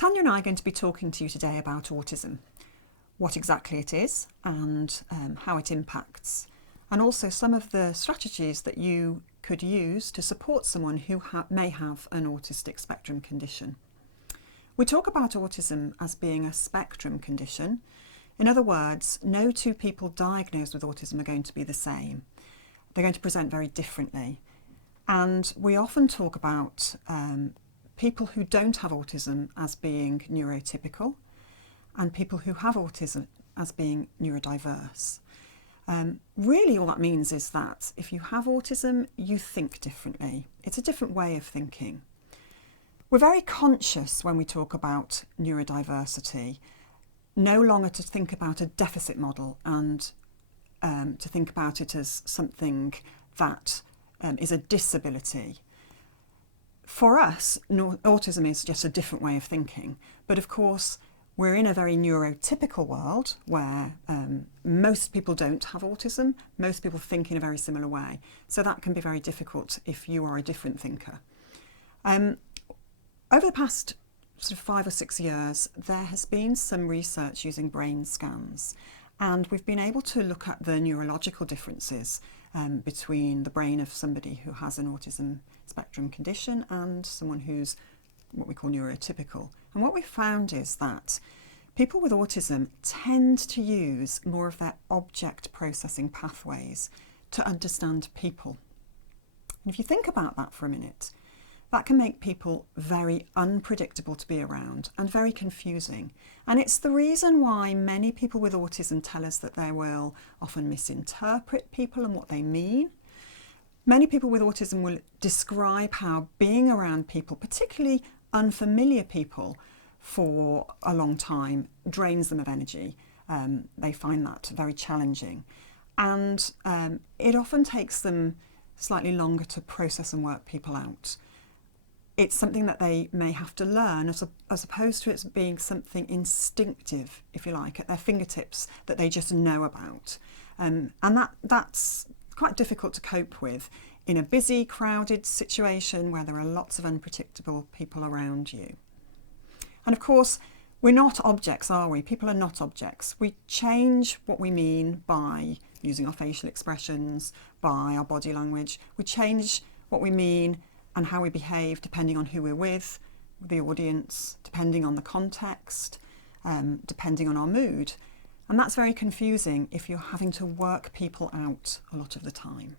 Tanya and I are going to be talking to you today about autism, what exactly it is and how it impacts, and also some of the strategies that you could use to support someone who may have an autistic spectrum condition. We talk about autism as being a spectrum condition. In other words, no two people diagnosed with autism are going to be the same. They're going to present very differently. And we often talk about people who don't have autism as being neurotypical and people who have autism as being neurodiverse. Really all that means is that if you have autism, you think differently. It's a different way of thinking. We're very conscious when we talk about neurodiversity, no longer to think about a deficit model and to think about it as something that is a disability. For us, autism is just a different way of thinking, but of course we're in a very neurotypical world where most people don't have autism, most people think in a very similar way, so that can be very difficult if you are a different thinker. Over the past sort of 5 or 6 years, there has been some research using brain scans, and we've been able to look at the neurological differences between the brain of somebody who has an autism spectrum condition and someone who's what we call neurotypical. And what we found is that people with autism tend to use more of their object processing pathways to understand people. And if you think about that for a minute, that can make people very unpredictable to be around and very confusing. And it's the reason why many people with autism tell us that they will often misinterpret people and what they mean. Many people with autism will describe how being around people, particularly unfamiliar people, for a long time drains them of energy. They find that very challenging. And it often takes them slightly longer to process and work people out. It's something that they may have to learn as opposed to it being something instinctive, if you like, at their fingertips that they just know about. And that's quite difficult to cope with in a busy, crowded situation where there are lots of unpredictable people around you. And of course, we're not objects, are we? People are not objects. We change what we mean by using our facial expressions, by our body language. We change what we mean and how we behave depending on who we're with, the audience, depending on the context, depending on our mood. And that's very confusing if you're having to work people out a lot of the time.